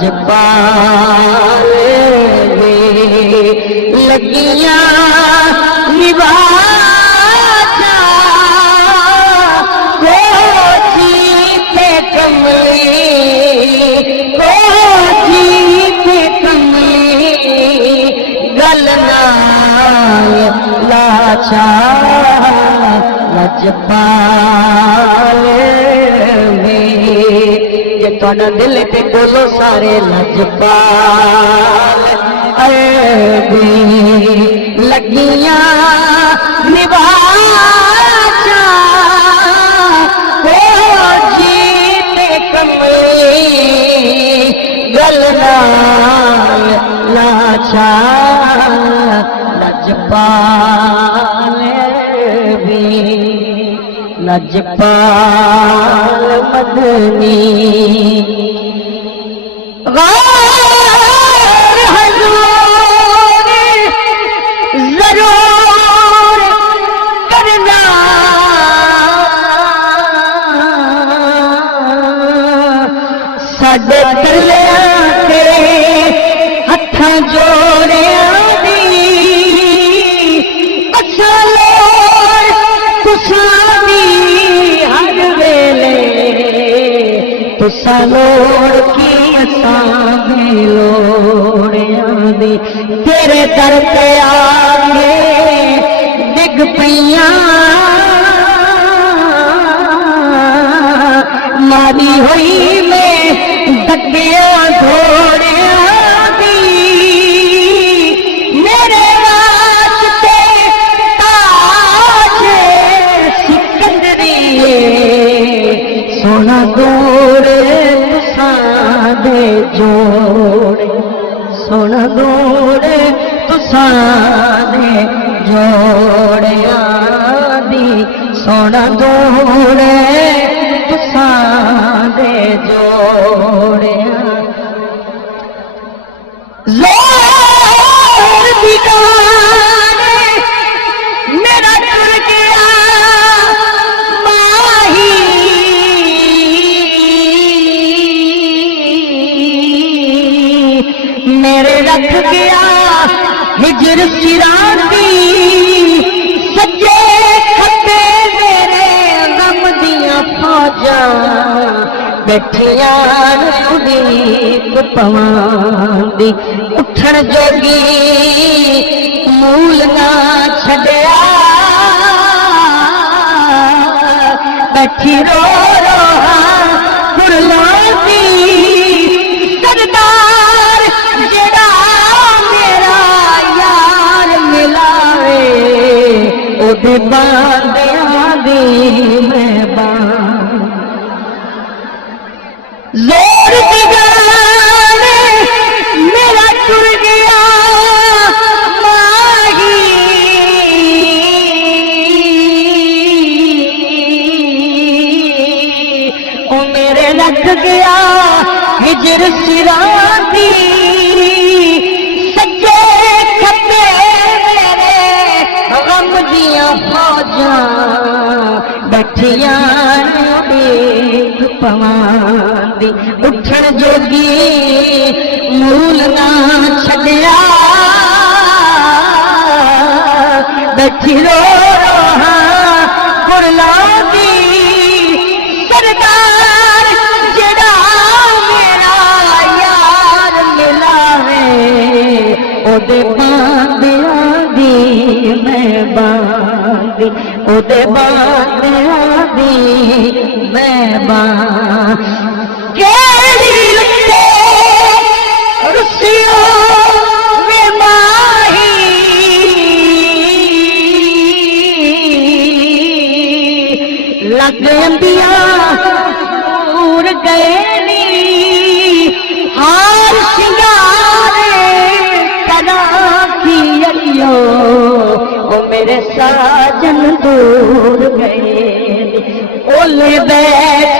لجپال لگیاں نبھاتا کوچی پہ کملی کوچی پہ کملی گل نال لاچار لجپال جے تہاڈا دل تے بولو سارے لجپال لگیاں نبھاتا کوچی تے کملی گل نال لاچار لجپال لجپال مدنی غیر حضور ضرور کرنا ساڈے تلیاں تے ہتھاں جوڑیاں دی اچھا تساں دی ہر ویلے تساں لوڑ کی اساں دی لوڑیاں دی تیرے در تے آ کے ڈگ پیاں ماری ہوئی میں دگیاں دھوڑیاں دی میرے واسطے تاج سکندری سونا دوڑے تساں دے جوڑے سونا دوڑے تساں دے جوڑیاں دی سونا دوڑے تساں دے جوڑیاں زور دی گانے میرا ٹر گیا ماہی میرے رکھ گیا ہجر سراندی سجے کھبے میرے غم دیاں فوجاں بیٹھیاں امید پواں دی اٹھن جوگی مول نہ چھڈیا بیٹھی رو رو پرلاں دی سردار جڑا میرا یار ملاوے او دے باندیاں دی مہربان زور دی گانے میرا ٹر گیا ماہی او میرے رکھ گیا ہجر سراندی سجے کھبے میرے غم دیاں فوجاں بیٹھیاں امید پواں دی اٹھن جوگی مول نہ چھڈیا بیٹھی رو رو پرلاں دی سردار جڑا میرا یار ملاوے او دے باندیاں دی مہربان دی او دے باندیاں دی مہربان کیڑی لٹے رسیو وے ماہی لگ انبیاء دور گئے نی ہار سنگارے کراں کی علیو او میرے ساجن دور گئے اولے بیٹھ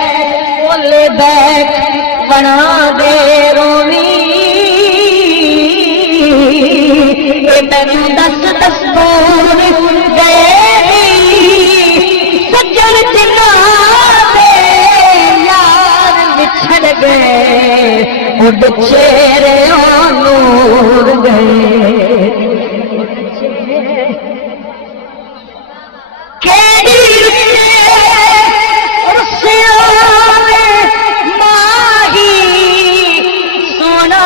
بنا دے رونی اے مینوں دس دور گئے سجن جنا دے یار بچھڑ گئے اڈ چہرے نور گئے کیڑی ماہی سونا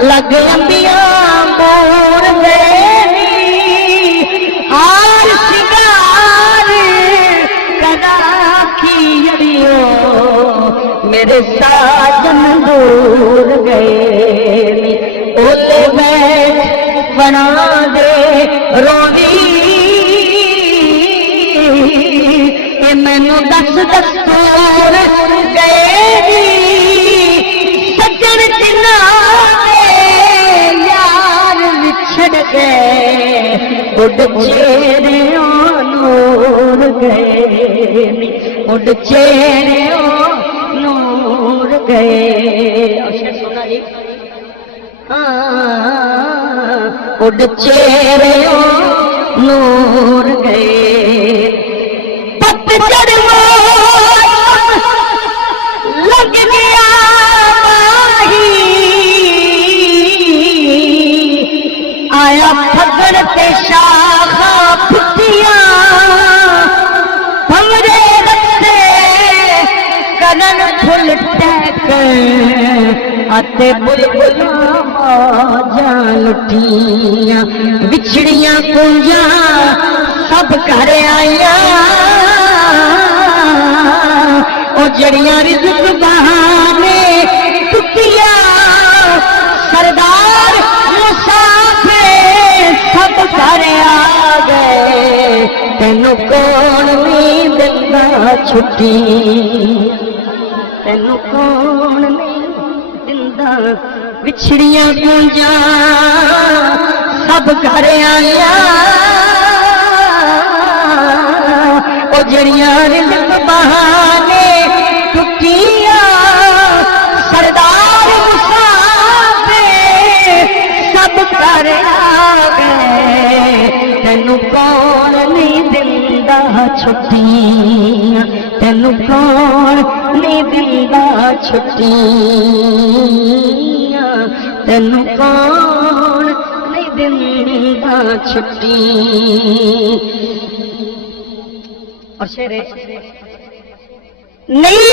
لگ لمبیاں مور ہار سنگار کدا کی اڑیو میرے ساجن دور گئے اولے بیٹھ بنا دے رونی مینو دس دستور گئے سجن جنا یار بچھڑ گئے اڈ چہرے نور گئے اڈ چہرے نور گئے سونا جی اڈ چہرے نور گئے لگ گیا ماہی آیا پھگڑ تے شاخا پھٹیاں ہمرے رستے کنن پھل ٹیک آتے بلبل جان لٹیاں بچھڑیاں کنجاں سب گھر آئیاں او جڑیاں رزق بہانے ٹٹیاں سردار مسافر سب گھر آ گئے تینوں کون نہیں دندا چھٹی تینوں کون نہیں دندا بچھڑیاں گونجاں سب گھر آئیاں او جڑیاں رزق بہانے ٹٹیاں سردار مسافر سب گھر آ گئے تینوں کون نہیں دندا چھٹیاں تینوں کون نہیں دندا چھٹیاں تینوں کون نہیں دندا چھٹی اور شعر نہیں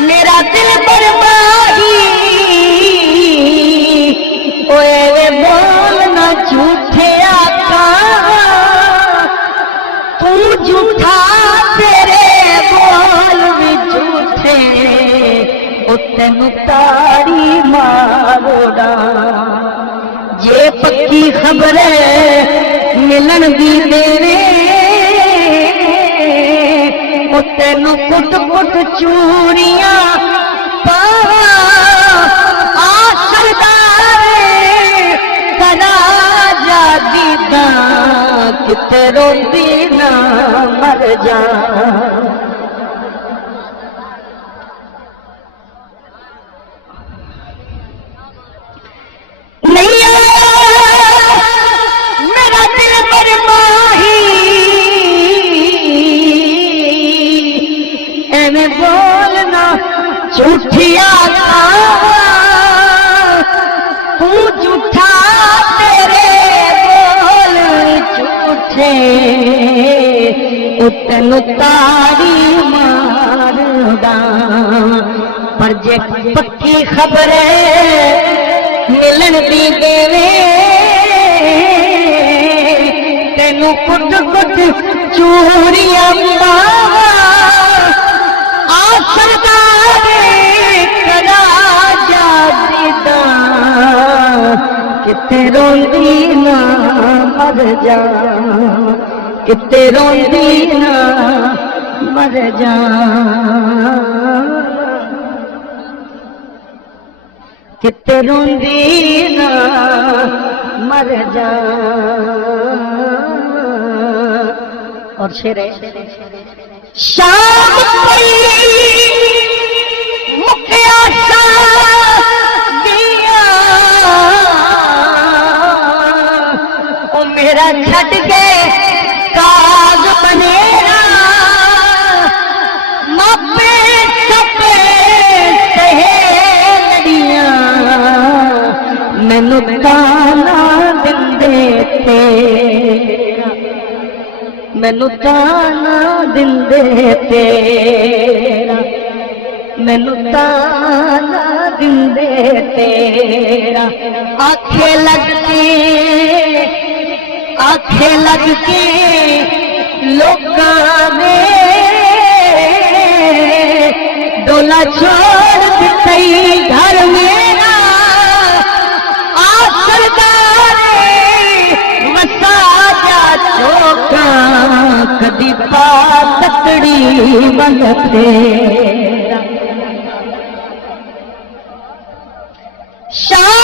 میرا دل بربادی اوے بولنا جھوٹے آقا تو جھوٹا تیرے بول بھی جھوٹے او تینوں تاری ماروڑا جے پکی خبر ملن دی دیوے او تینوں کٹ کٹ چوریاں پاواں آ سردار کلا جا دیداں کتے روندی نہ مر جاں میرا دل پر ماہی ایویں بولنا جھوٹیا تو جھوٹا تیرے بول جھوٹے تینوں تاری ماردا پر جے پکی خبر ملن دی دیوے تینوں کٹ کٹ چوریاں پاواں آ سردار کلا جا دیداں کتے روندی نہ مر جاں کتے روندی نہ مر جاں کتے روندی نہ مر جاں اور شعر ہے شام پئی مکیا شادیاں او میرا چھٹ کے کاغ بنےرا ماپے سپے سہیلیاں مینوں تانا دندے تیرا مینوں تانا دندے تیرا مینوں تانا دندے تیرا آنکھیں لگ کے لوکاں دے ڈولا چھوڑ دتے گھر میرا آسردارے مسا جا چوکا کدی پا تکڑی من تیرا شاہ